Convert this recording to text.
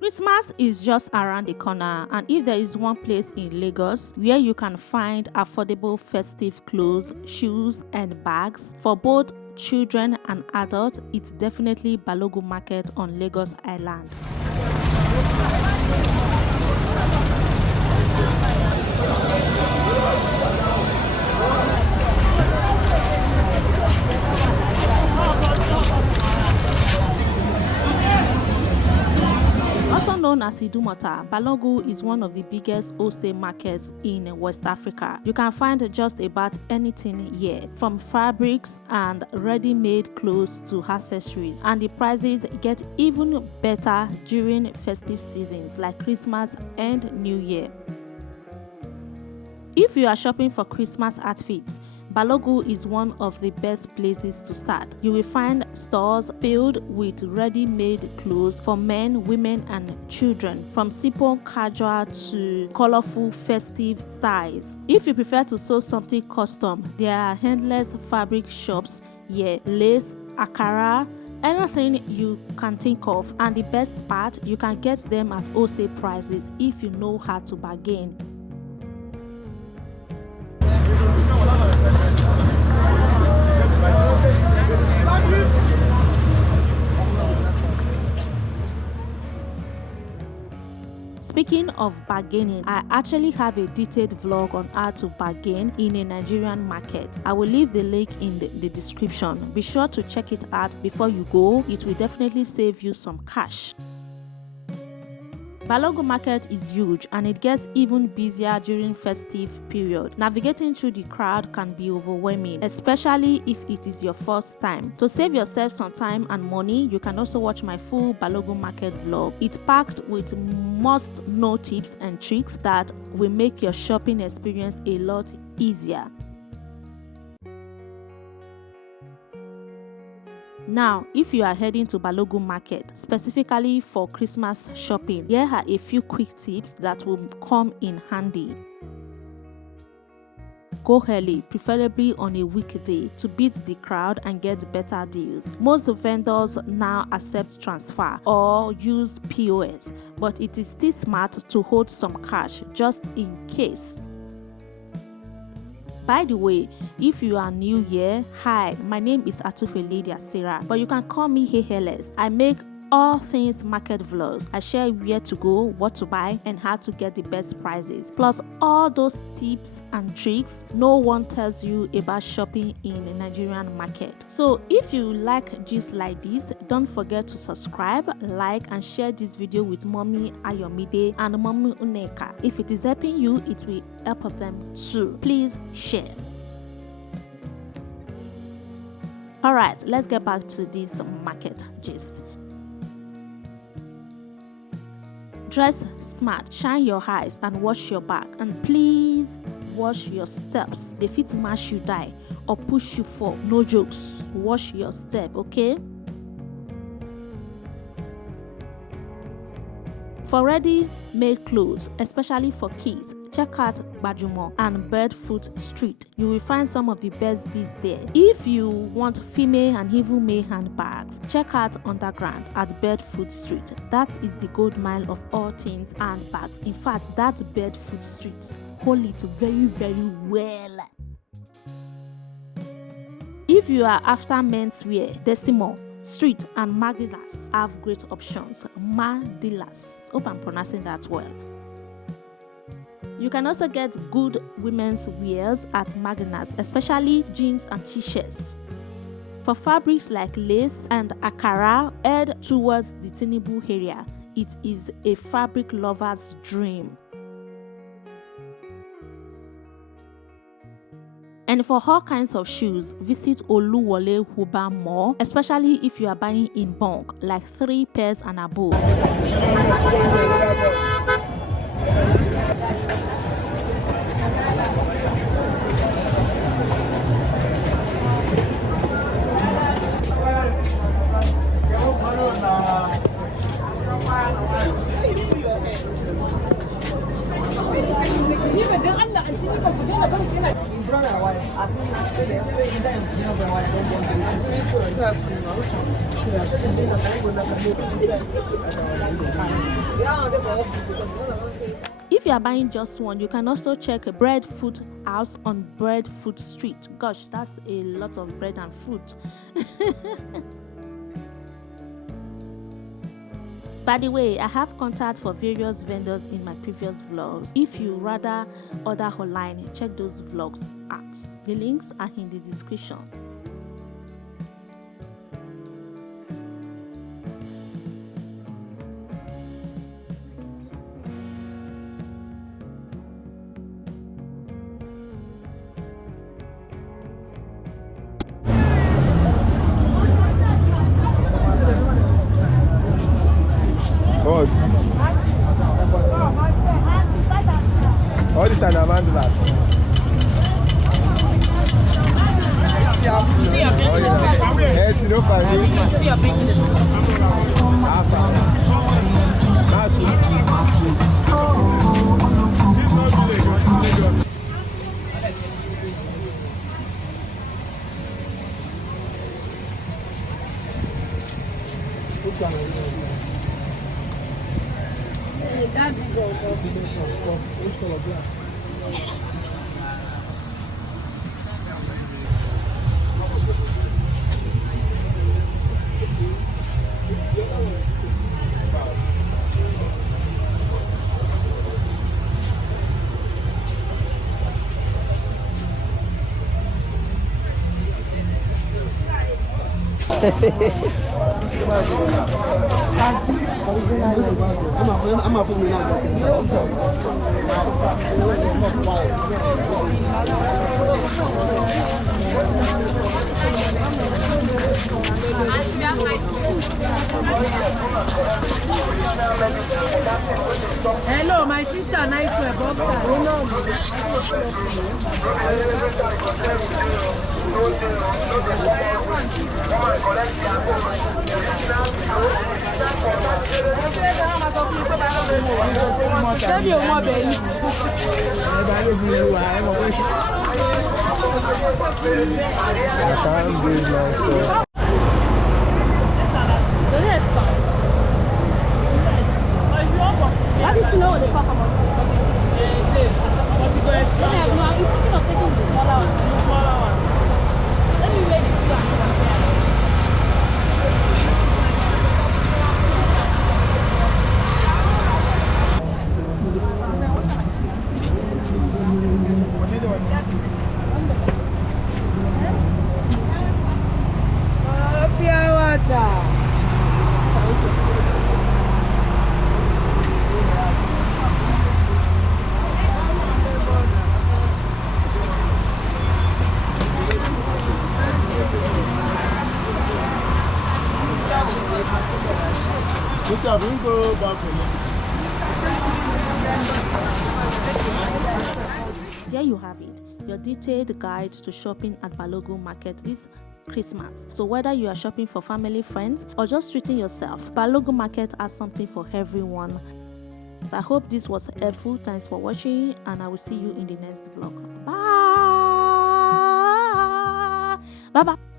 Christmas is just around the corner, and if there is one place in Lagos where you can find affordable festive clothes, shoes and bags for both children and adults, it's definitely Balogu Market on Lagos Island. Also known as Idumota, Balogu is one of the biggest wholesale markets in West Africa. You can find just about anything here, from fabrics and ready-made clothes to accessories, and the prices get even better during festive seasons like Christmas and New Year. If you are shopping for Christmas outfits, Balogu is one of the best places to start. You will find stores filled with ready-made clothes for men, women and children, from simple casual to colorful festive styles. If you prefer to sew something custom, there are endless fabric shops here, lace, akara, anything you can think of, and the best part, you can get them at wholesale prices if you know how to bargain. Speaking of bargaining, I actually have a detailed vlog on how to bargain in a Nigerian market. I will leave the link in the description. Be sure to check it out before you go. It will definitely save you some cash. Balogu Market is huge and it gets even busier during festive period. Navigating through the crowd can be overwhelming, especially if it is your first time. To save yourself some time and money, you can also watch my full Balogu Market vlog. It's packed with must-know tips and tricks that will make your shopping experience a lot easier. Now, if you are heading to Balogu Market specifically for Christmas shopping, here are a few quick tips that will come in handy. Go early, preferably on a weekday, to beat the crowd and get better deals. Most vendors now accept transfer or use POS, but it is still smart to hold some cash just in case. By the way, if you are new here, hi, my name is Atufe Lydia Sarah, but you can call me HLS. I make all things market vlogs. I share where to go, what to buy, and how to get the best prices. Plus all those tips and tricks no one tells you about shopping in a Nigerian market. So if you like gist like this, don't forget to subscribe, like, and share this video with Mommy Ayomide and Mommy Uneka. If it is helping you, it will help them too. Please share. Alright, let's get back to this market gist. Dress smart, shine your eyes and watch your back, and please watch your steps. They fit mash you die or push you fall. No jokes. Watch your step, okay? For ready-made clothes, especially for kids, check out Bajumo and Birdfoot Street. You will find some of the best deals there. If you want female and even male handbags, check out Underground at Birdfoot Street. That is the gold mile of all things handbags. In fact, that Birdfoot Street hold it very, very well. If you are after menswear, Decimo Street and Magdilas have great options. Magdilas, hope I'm pronouncing that well. You can also get good women's wears at Magdilas, especially jeans and t-shirts. For fabrics like lace and akara, head towards the Tinubu area. It is a fabric lover's dream. And for all kinds of shoes, visit Oluwole Huba Mall, especially if you are buying in bulk, like 3 pairs and above. If you are buying just one, you can also check a breadfruit house on Breadfruit Street. Gosh, that's a lot of bread and fruit. By the way, I have contacts for various vendors in my previous vlogs. If you rather order online, check those vlogs out. The links are in the description. All this time I'm on last. See your Hello, my sister, night to a what is know the fuck about? Let me wait. There you have it, your detailed guide to shopping at Balogun Market this Christmas. So whether you are shopping for family, friends, or just treating yourself, Balogun Market has something for everyone. I hope this was helpful. Thanks for watching, and I will see you in the next vlog. Bye. Bye bye.